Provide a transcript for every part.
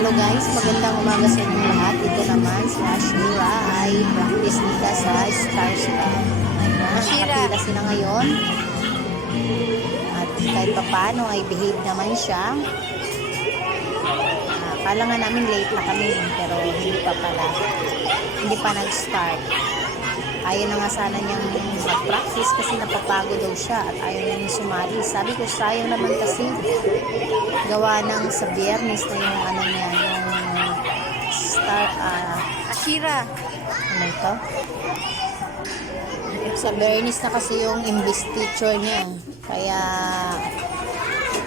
Hello guys, magandang umaga sa inyong lahat. Ito naman si Ashira ay practice nila sa Stars Club. Nakapila sila ngayon. At kahit pa paano ay behave naman siya. Akala nga namin late na kami pero hindi pa pala. Hindi pa nag-start. Ayaw na nga sana niyang mag-practice kasi napapagod daw siya at ayaw na niyang sumali. Sabi ko sayang naman kasi gawa ng sa Biyernes na yung ano niya, yung Ashira. Ano ito? Sa Biyernes na kasi yung English teacher niya. Kaya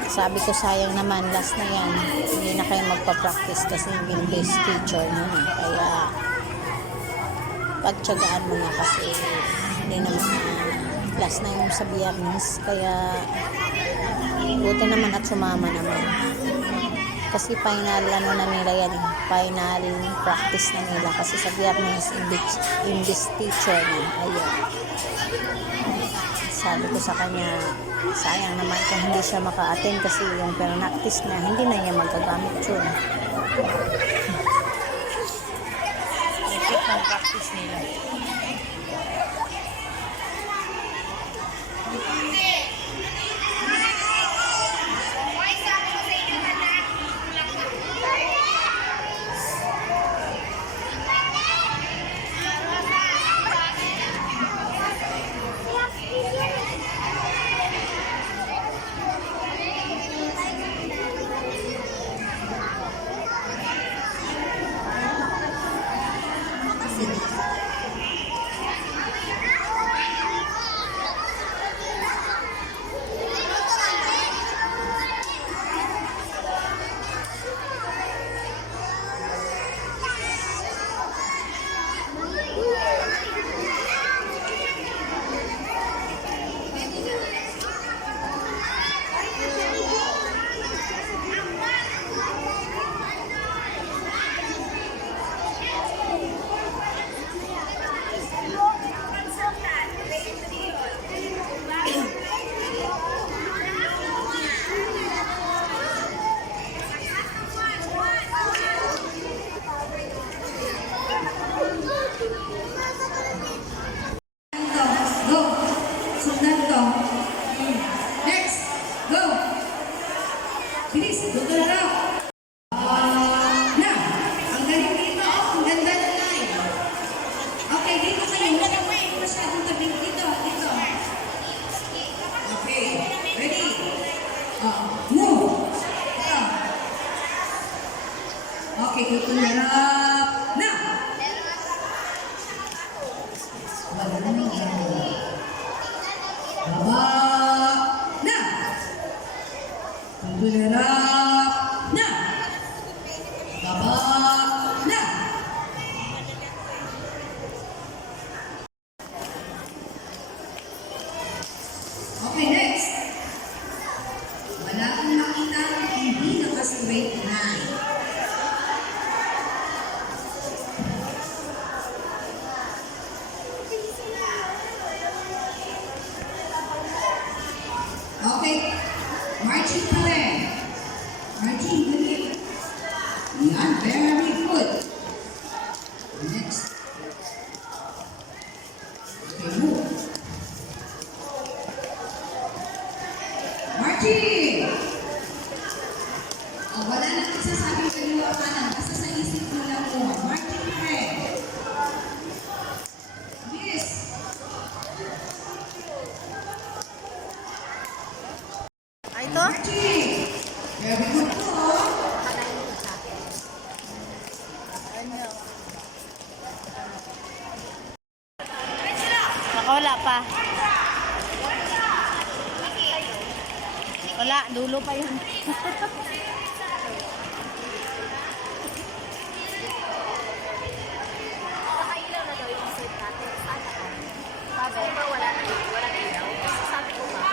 sabi ko sayang naman, last na yan. Hindi na kayo magpa-practice kasi yung English teacher niya. Kaya pagtsagaan mo na kasi hindi naman last na yung sa Biyernes. Kaya buti naman at sumama naman. Kasi final ano na nila yan, final practice na nila kasi sa Biyernes English teacher niya. Ayun. Sabi ko sa kanya, sayang naman kung hindi siya maka-attend kasi yung practice na hindi na niya magagamit yun. Ito ang practice nila. Okay, tutulap na! Wala na ng baba na! Tutulap na! Baba na! Okay, next. Wala kang makita hindi naka-straight na. Okay, marching pa rin. Marching, good. Yan, very good. Next. Okay, move. Marching! Oh, wala nang isasabing kaliwa kanan. Basta sa isip mo lang mo. Marching pa rin. Yes. Ito? Very good po. Wala pa. Wala, dulo pa yun. Nakailaw na daw yung set natin. Sabi ba wala na ilaw? Sabi ko ba?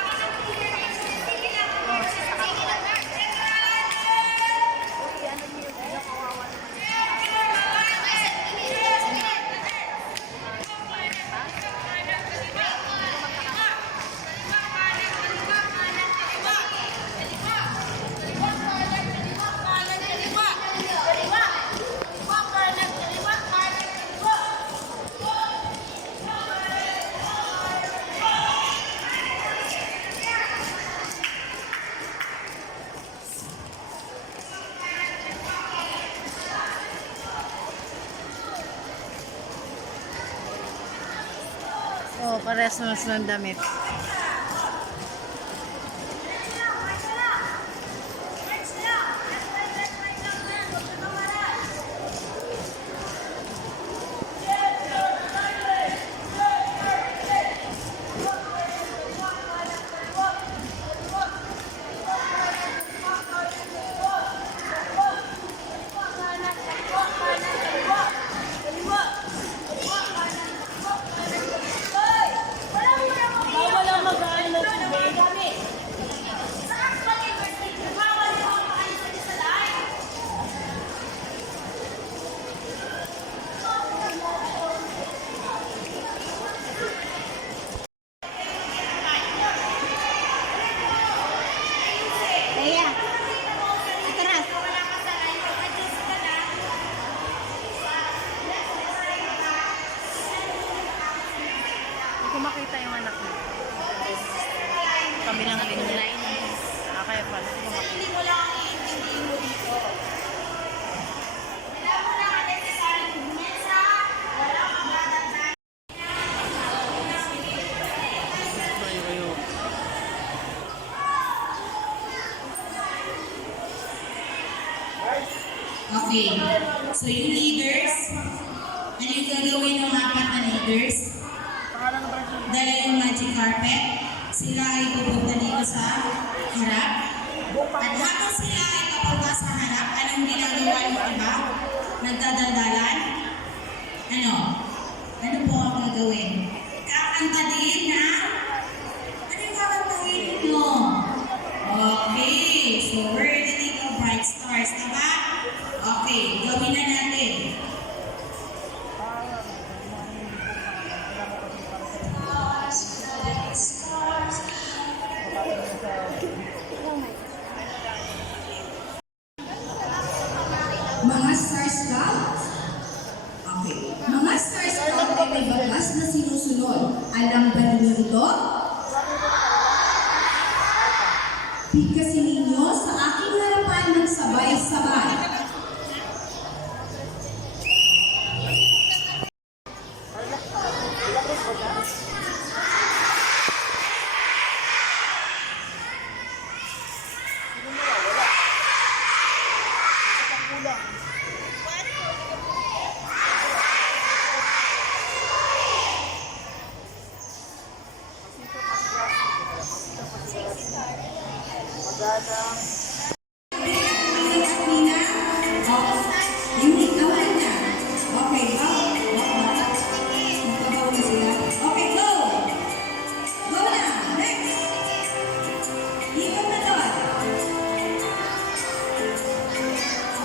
Parehas ng damit. Kaya, atras. Hindi ko makita yung anak mo. Kami lang rin niya. Kaya pala, hindi ko makita. Hindi mo lang iintindi mo dito. Wala mo lang ang necessary mesa, wala kang dadagdag. Okay. So yung leaders, ano yung gagawin ng apat na leaders? Dala yung magic carpet. Sila ay pupunta dito sa harap. At habang sila ay papunta sa harap, anong ginagawa ng iba? Nagdadaldalan? Ano? Ano po ang gagawin? Kakanta din na? Ano yung kakantahin mo? Okay. So we're the little bright stars. Tama? Okay. Gawin na natin. Mga Star Scouts? Okay. Mga Star Scouts ay may batas na sinusunod. Alam ba ninyo ito? Bigkasin ninyo sa aking harapan ng sabay-sabay.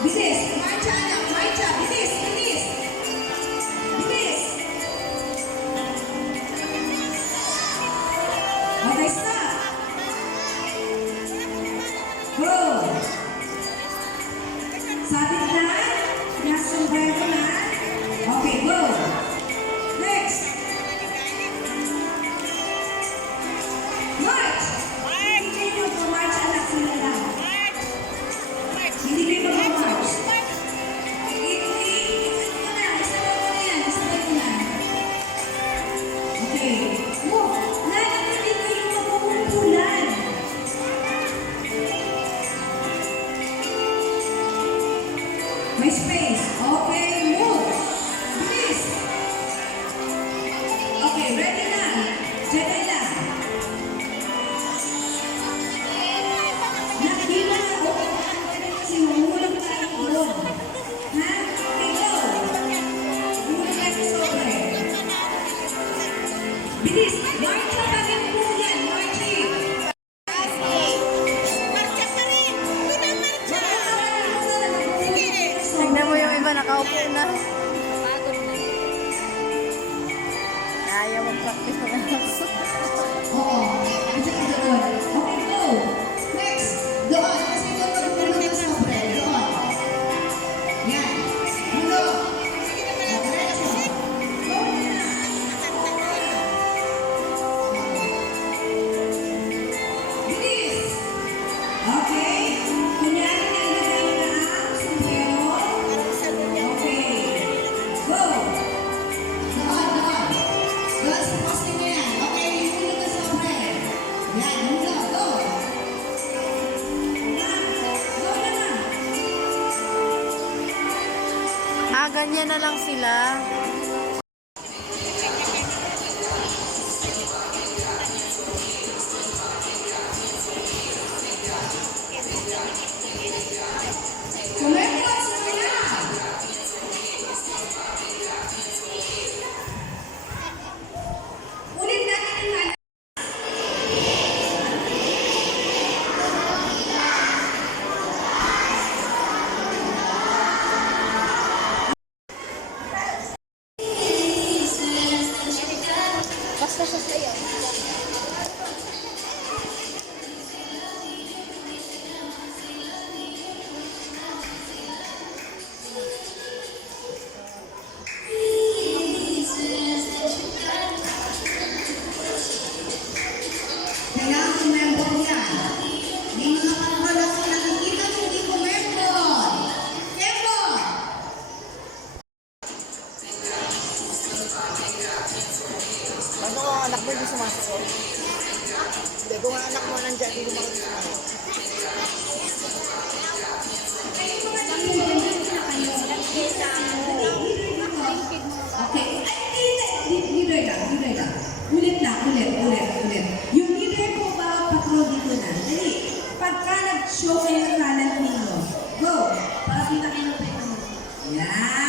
Bilis! Marcha anak! Marcha! Bilis! Bilis! Bilis! Okay, stop! Go! Sabit na? Nasumbrero na? Okay, go! Next! March! Hindi kayo mag-march anak sila lang. Hindi kayo mag-march. Okay. Oh, lagi hindi kayo magpupulan. May space. Okay, move. Please. Okay, ready na. Ready na. Hindi na. Okay na. Kasi humulang tayo doon. Ha? Okay, go. Humulang tayo sobre. Bilis! Marcha pa rin po yan! Marcha! Marcha pa rin! Marcha! Tignan mo yung iba, nakaupo na. Ayaw mag-practice na Oo. Andiyan ka doon. Okay, go! Next! Doon! Kasi doon magpupunta ka sa sobre. Doon. Yan. Mulo! Diretso. Go na! Bilis! Okay. Kunyari na ilagay na ang sombrero. Okay. Go! Doon, doon. Doon sa poste mo yan. ganyan na lang sila. Kumerpos na kaya! Ulit natin ang Basta sa sayo. kailangan kumembot yan. May mga panahon ako nakikita mo hindi kumembot. Kembot! Ano ang anak mo hindi sumasagot? Hindi, kung ang anak mo nandiyan, hindi mo sumasagot. Okay. Leader lang. Ulit. Yung leader po ba patrol dito na? Dali. Pagka nag-show kayo ng talent ninyo, go! Para kita kayo ng pwede mo. Yan.